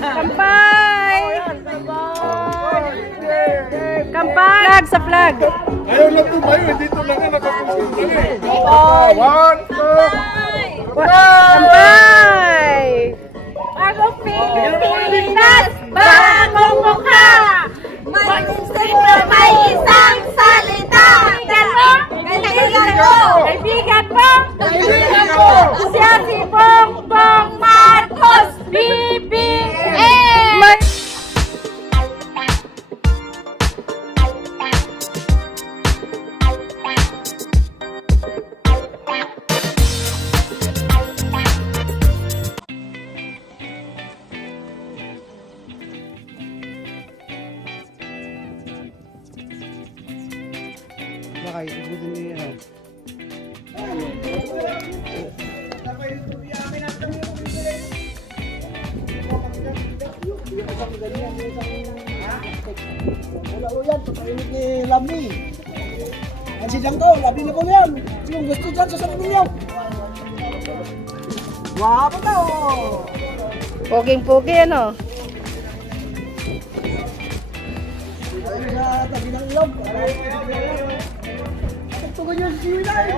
Kampay! Kampay! Flag sa flag! Ayaw lang tumayo, dito lang nga nakapusin lang eh. One, two, Kampay! Bagong Pilipinas, bagong mukha. May isang salita. Kaibigan ko. Kaibigan mo. kaibigan ko! Siya si Bongbong Marcos. BBM. Baka ikutin niyo yan. Wala ko yan, papainit ni Lami. Ang sidyang to, labi na ko yan. Sinong gusto dyan sa sarili niyo? Wapo to! Poging-pogi ano? Ayun sa tabi ng ilog. Tugtugan niyo si Winay.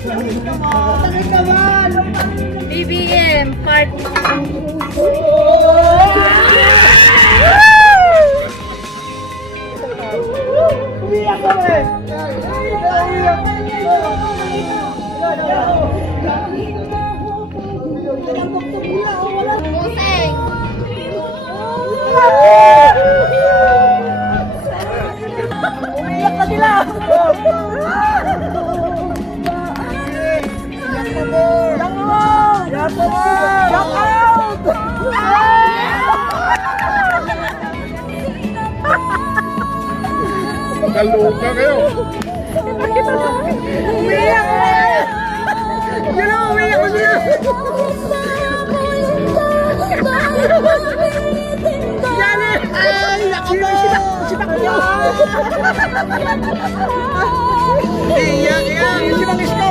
Takit naman! BBM part. Umiyak kami! Museng. Umiyak na sila! Shout out! Kaluka kayo! Umiyak na! Yun ang umiyak ko siya! Yan eh! Ay! Si Pacquiao! Iyak yan! Si Mangisco!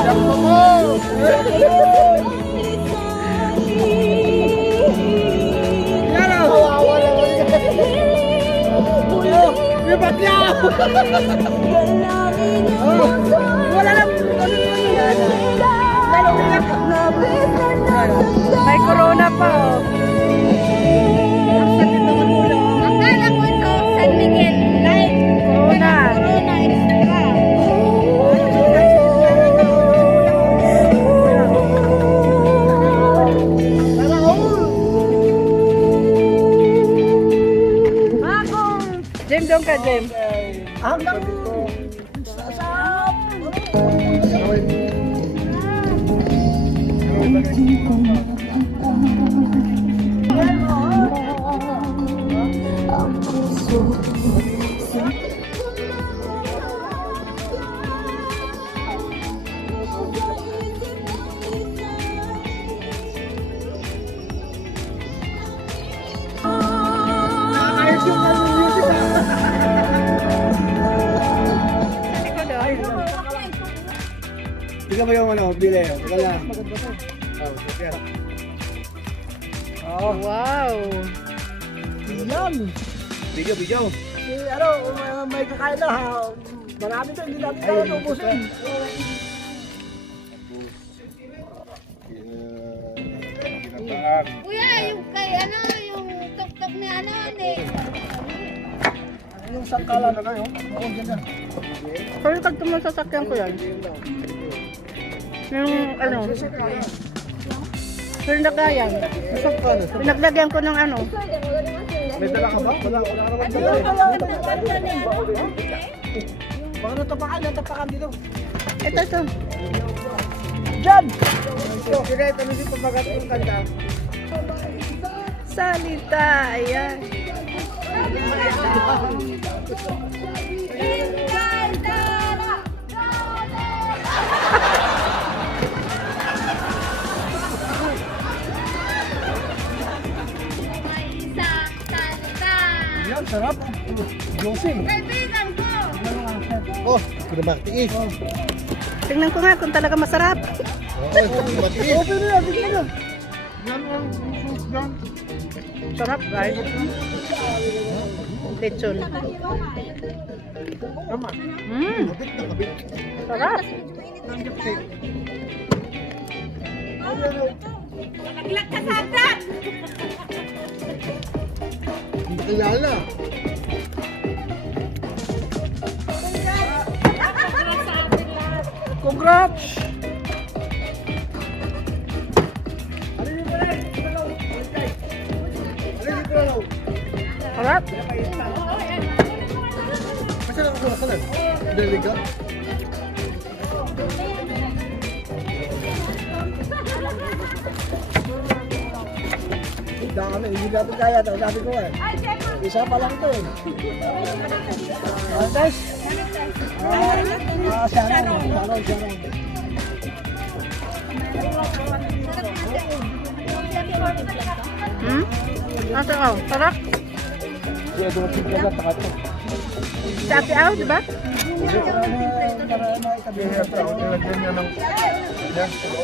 Yakto mo! Yan o! Kawawa naman yan! Si Pacquiao! Wala lang! Lalo umiyak! May corona pa oh. Akala ko ito, San Miguel. Live. Corona. Corona extra. Jem dong ka, Jem. Hanggang sa nakakayos yung music Tingnan mo yung ano, bile. Teka lang. Oh, super. Oh, Wow. yan. Bigyo, bigyo! Si ano, may kakain na ha. Marami to, hindi natin kaya naubusin. Ginataan. Kuya, yung kay ano, yung tok-tok ni ano, ni. Yung sangkalan na kayo. Oo, ganda. Pero pag tumasasakyan ko yan. Yung ano, pinaglayan. Sangkalan. Pinaglagyan ko ng ano. May dala ka ba? Wala ka naman Ano dala yung eh. kanta ni ano? Baka natapakan dito. Ito. Diyan! Sige, tanong si pagbagat yung kanta. Salita. Ayan. May isang salita. Yan, sarap. Sarap. Juicy. Kaibigan ko. Oh, kuda matiis. Tingnan ko nga kung talaga masarap. Oh, kuda matiis. Okay na yan, bigyan na. Yan ang sus yan. Sarap, guys. Lechon. Tama. Kabit na kabit. Sarap. Naglag ka sa agad. Hindi kilala. Congrats! Sarap. Masya lang ako masalan. Deliga. Dami, hindi natin kaya to. Sabi ko eh. Isa pa lang to eh. Guys. Sarong. Hmm? Asa oh, sarap. Siya doon si Plagat na to. Si Ate Au, di ba? Kaya tao, nilagyan niya ng... Yan, silo.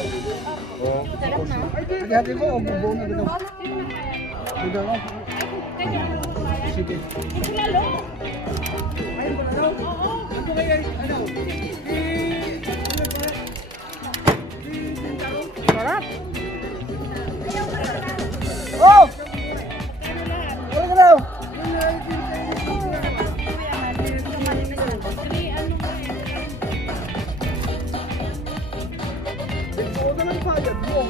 Oh, Hati-hati mo, bubuo na dito. Dito lang. Sige. Sarap. Oh! Ano ka daw? Ito na lang pagod mo.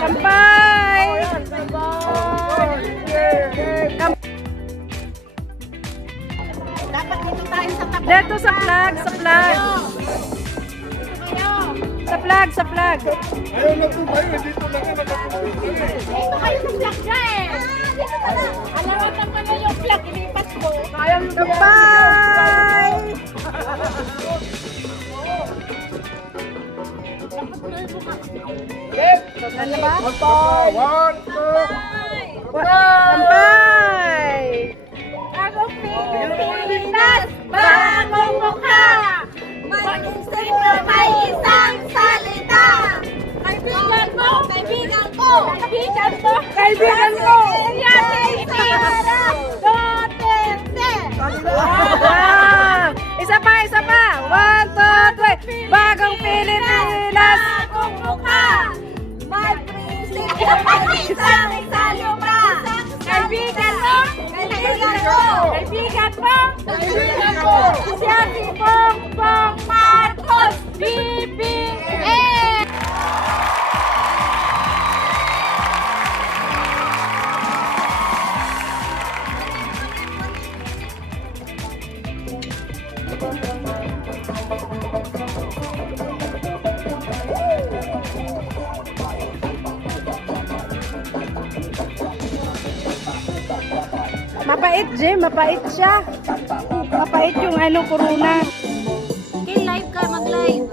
Kampay! Dapat dito tayo sa tabi. Dito sa flag, sa flag. Kayo. Sa flag, sa flag. ayaw na po kayo. Dito lang yan, nakapagod na eh. Dito kayo sa vlog dyan eh. Dito ka na. Alam mo na yung vlog. Ilipat ko. Kampay! Ano ba? One, two. Kampay! Bagong Pilipinas, bagong mukha. Mag-isip na may isang salita. Kaibigan mo, kaibigan ko. Kaibigan mo, kaibigan ko. Duterte. Duterte. Wow! Isa pa, isa pa! 1, 2, 3! Bagong Pilipinas! Bagong mukha. Mag-isip na may isang salita. Kaibigan mo, kaibigan ko. Kaibigan mo, kaibigan ko. Siya si Bongbong Marcos, BBM. Mapait, Jim. Mapait siya. Mapait yung ano, corona. Live ka, mag-live.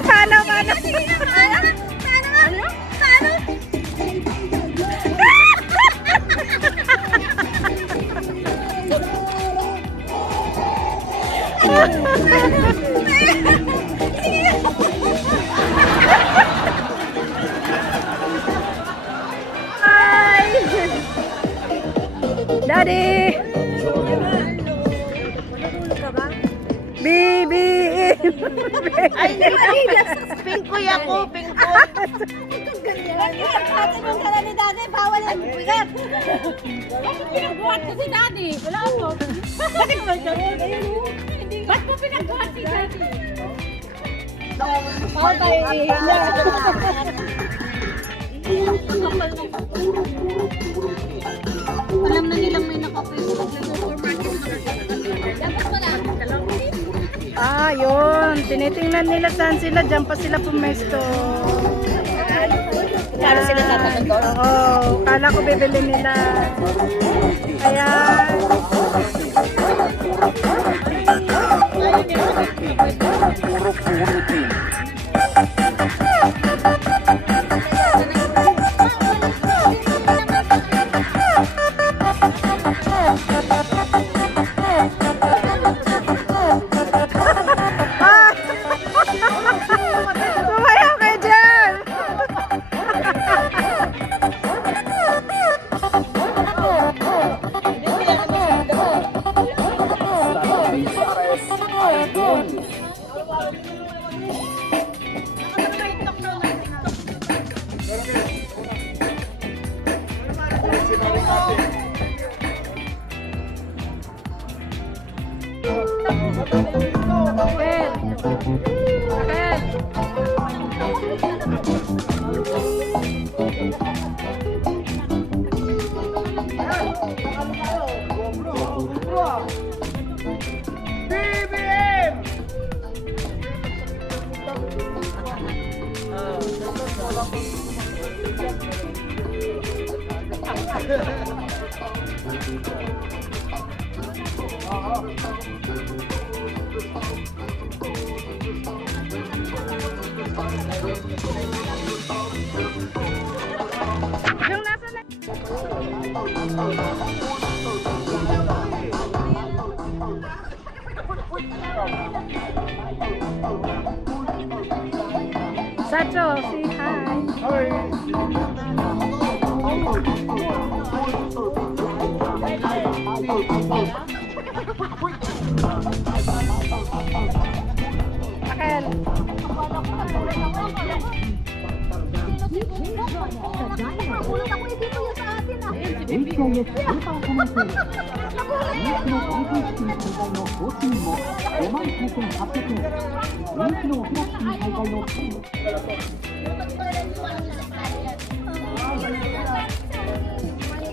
Paano? Hi! Daddy! BBM! Ay, pingkoy ako, pingkoy. Pinagbuhat yung sala ni Daddy, bawal ang bigat. Bakit pinagbuhat ko si Daddy? Wala ako. Bakit mo siya? Ba't mo pinagbuhat si Daddy? Bawal tayo ihiya. Alam na nilang may naka-Facebook na supermarket na dapat wala. Ah, yun. Tinitingnan nila saan sila. Diyan pa sila pumesto. Kala sila tatanong doon? Oo. Kala ko bibili nila. Ayan. Ah! Sumayaw kayo dyan! Yung nasa na... Sacho, say hi. Akel. Nakulot ako dito yung sa atin ah.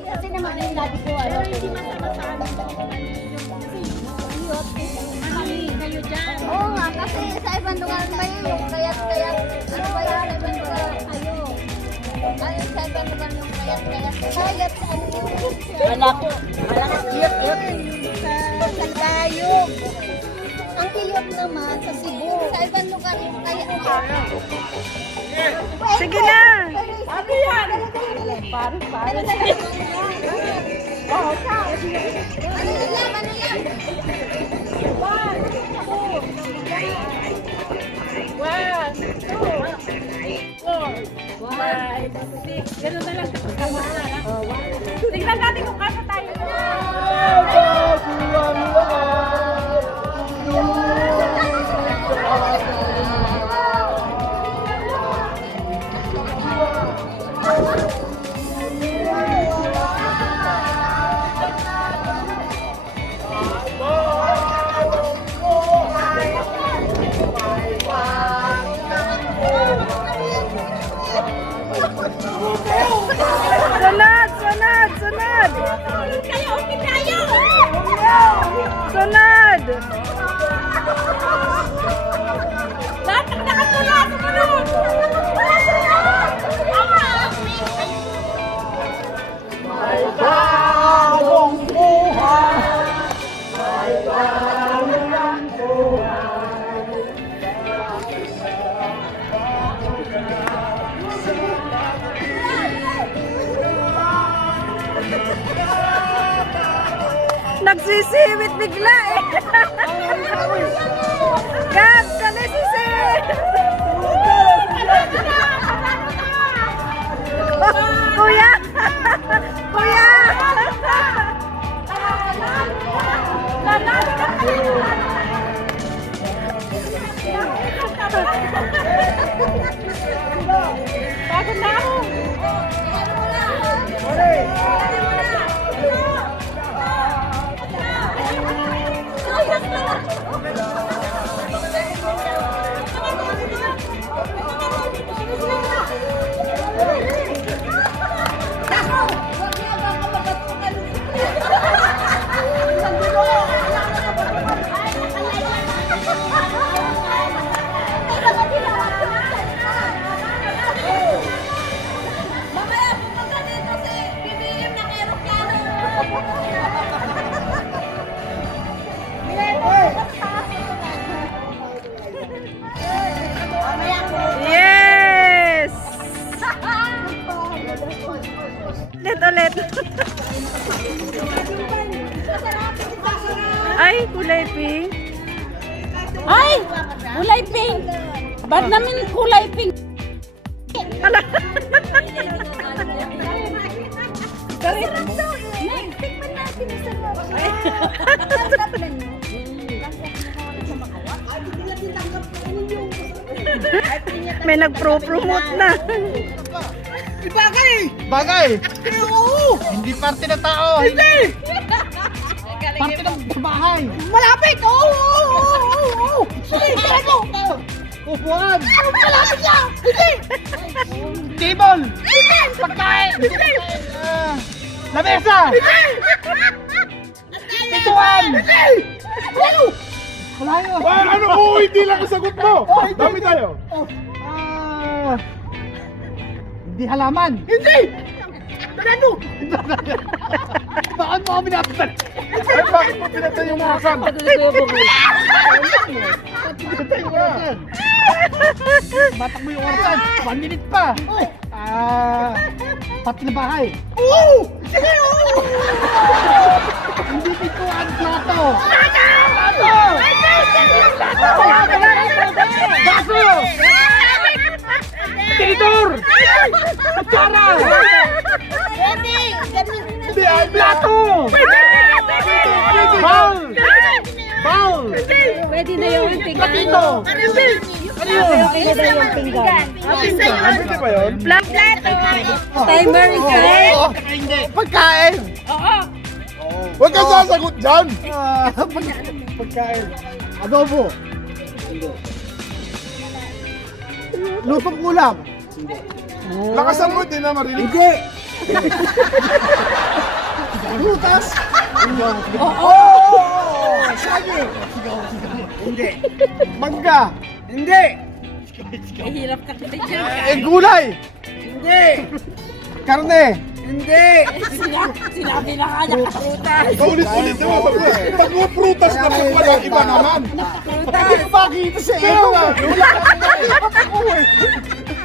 Kasi naman yung dati ko ano. Hindi masama sa amin. Kayo dyan. Oo nga, kasi sa ibang lugar ba yung kayat, ano ba yun, sa ibang lugar kayo. Ay, sa ibang lugar yung kayat, ano yun? Malaki, kiyot. Sa Saldayog. Ang kiyot naman sa Cebu. Sa ibang lugar yung kayat. Sige na! Ano yan? Paris. Oh, ano yan? One, two, 4, 5, 6. Ganun na lang. Tingnan natin kung kasa tayo. Sunod! Kayo, okay tayo! Sunod! Lahat ng nakatula! Sumunod! Bagong buhay. May bagong buhay. Nagsisiwit bigla eh! Gab, dali sisiwit! Kuya! Kuya! Pagod na ako! ulit. Ay, kulay pink. Ay! Kulay pink! Ba't namin kulay pink? Ala. Tikman natin ang sarap. May nagpro-promote na. Bagay! Bagay! Oo! Hindi parte ng tao! Hindi! Parte ng bahay! Malapit! Oo! Sige, try mo! Upuan! Malapit lang! Hindi! Table! Hindi! Pagkain! Hindi! Lamesa! Hindi! Pituan! Hindi! Ano? Wala yun! Ano? Oo, hindi lang ang sagot mo. Dami tayo. Hindi halaman! Hindi! Ano? Bakit mo kami napitan? Ay, bakit mo pinatay yung mga kasama? Pinatay yung orasan! Batak mo yung orasan! 1 minute pa! Pati na bahay! Oo! Sige! Oo! Hindi pituan plato! Baso! Tinitor! Kutsara! Hindi, ay, Plato! Bowl! Bowl! Pwede na yung pink. Platito! Ano yun? Pwede na yung pinggan. Pwede ba yun? Timer is right. Pagkain! Huwag kang sasagot dyan. Pagkain. Adobo. Lutong ulam. Lakasan mo, hindi na marinig. Hindi. Prutas. Oo. Sagi. Hindi. Mangga. Hindi. Mahirap ka kasi dyan. Gulay. Hindi. Karne. Hindi. Sinabi na nga niya prutas. Paulit-ulit mo. Pag mo prutas na po pala, iba naman. Bakit sa iyo?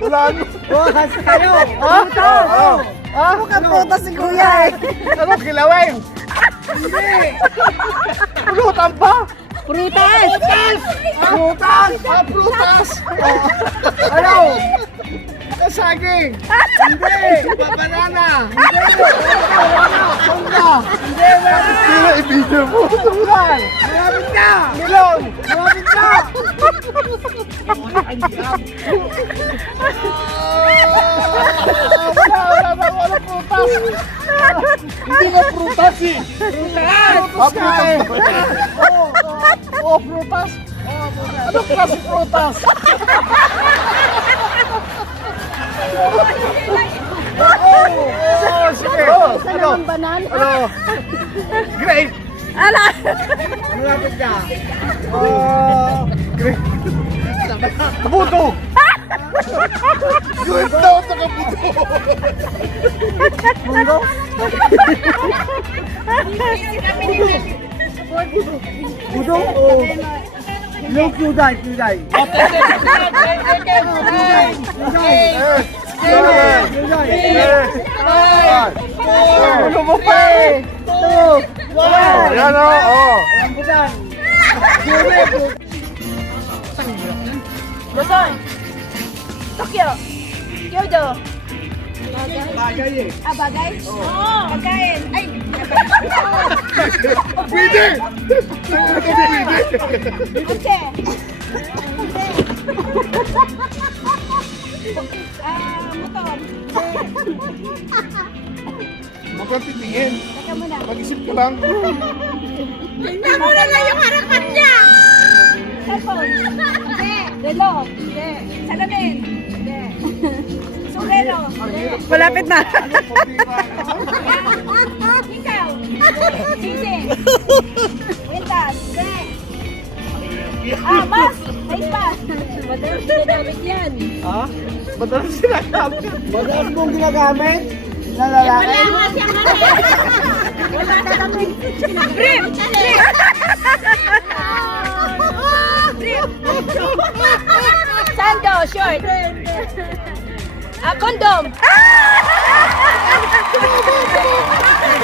Wala ano. Bukas kayo. Prutas. Ano ka prutas si Kuya? Ano kilawin? Hindi. Prutas ba? Prutas! Prutas! Prutas! Ano? Saging! Hindi! Banana! Hindi! Songga! Hindi! Sino i-video mo? Tulan! Malapit ka! Melon! Malapit ka! Wala prutas! Hindi na prutas eh. Prutas! Oo, prutas! Ano klase prutas? Oh, sige. Ano? Banana. Ano? Grape. Ala. Malapit ka. Grape. Buto. Good daw sa kabuto. Mundo. Buto. Yung Kyudai. Kyudai. Ano mo pa eh? Ayan o. Luzon. Tokyo. Kyoto. Bagay eh. Ah, bagay? Oo. Pagkain. Ay. Pwede. Pwede. Kutse. Motor. Huwag kang titingin. Teka muna. Mag-isip ka lang. Tingnan mo na lang yung harapan niya. Cellphone. Hindi. Relo. Hindi. Salamin. Hindi. Sombrero. Malapit na. Ikaw. Sisi. Wintas. Hindi. Ah, mas. Face mask. Madalas ginagamit yan. Ha? Madalas ginagamit. Madalas mong ginagamit? Na lalaki? Wala siyang ano. Wala siyang Brief. Brief. Sando. Short. Ah, condom.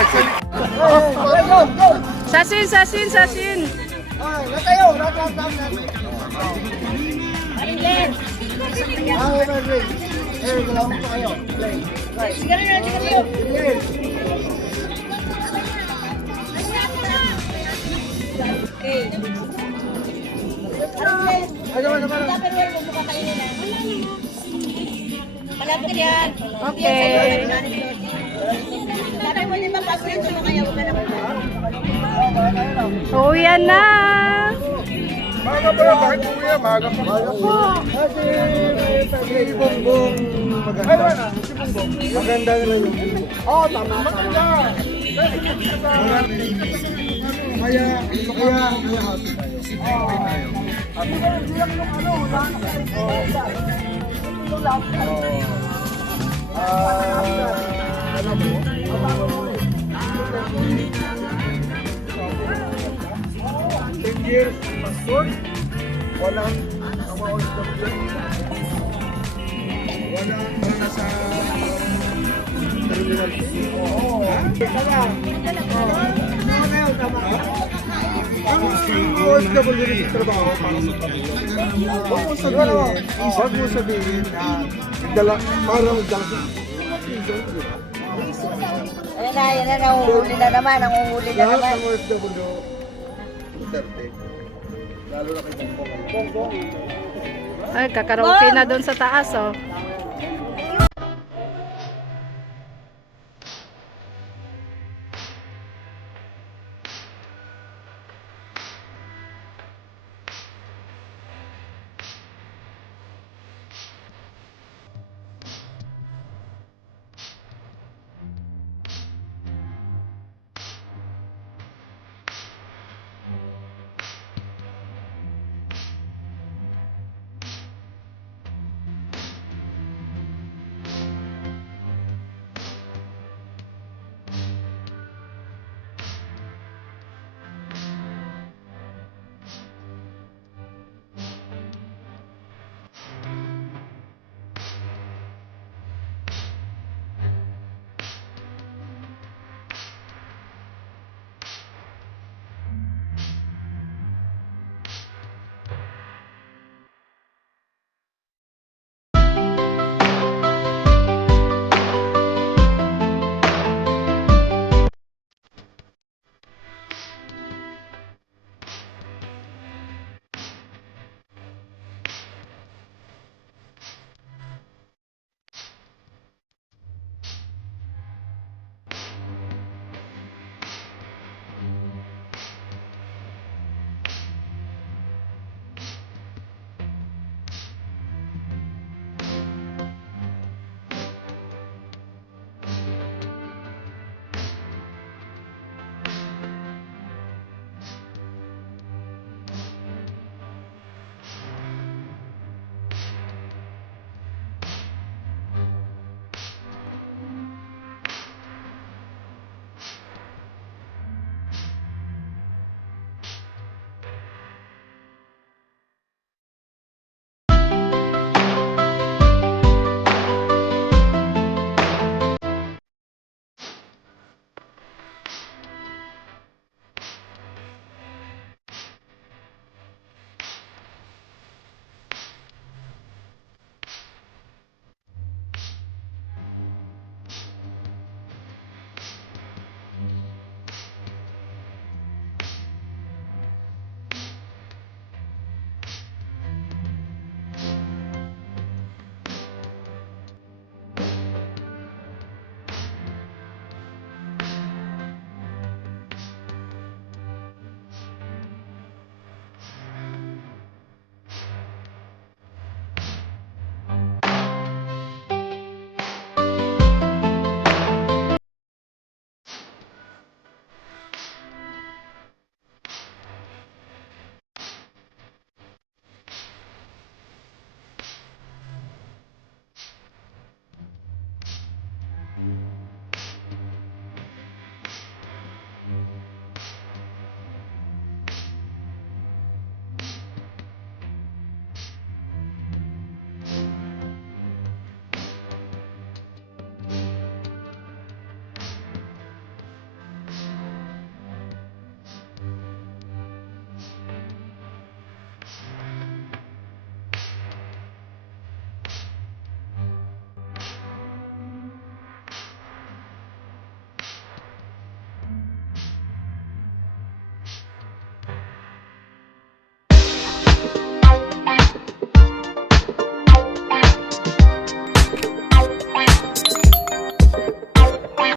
Go, go! Sasin, sasin, sasin. Ay, natayo! Lahat. Paringlen. Okay. Galaw pa kayo. Play. Right. Sigarilyo. Play. Okay. Ano? Tupperware mo mukha kainin na. Malapit yan. Okay. Sabi mo din ba pag-print mo kaya huwag ka na Oh, yan na. Maga pa yan, bakit umuwi yan? Maga pa. Kasi si Bongbong maganda. Maganda na lang yung Oo, tama. Kaya happy tayo. Alam mo, 10 years, pastor, walang walang nasa terminal. Oo. Tama. Tama. Ang OFW rin trabaho para sa pamilya. Huwag mo sabihin na parang dahil. Yan na, nanguhuli na naman, nanguhuli na Lahat naman. ng OFW, Duterte. Lalo na kay Bongbong. Ay, kakaroke na doon sa taas, oh.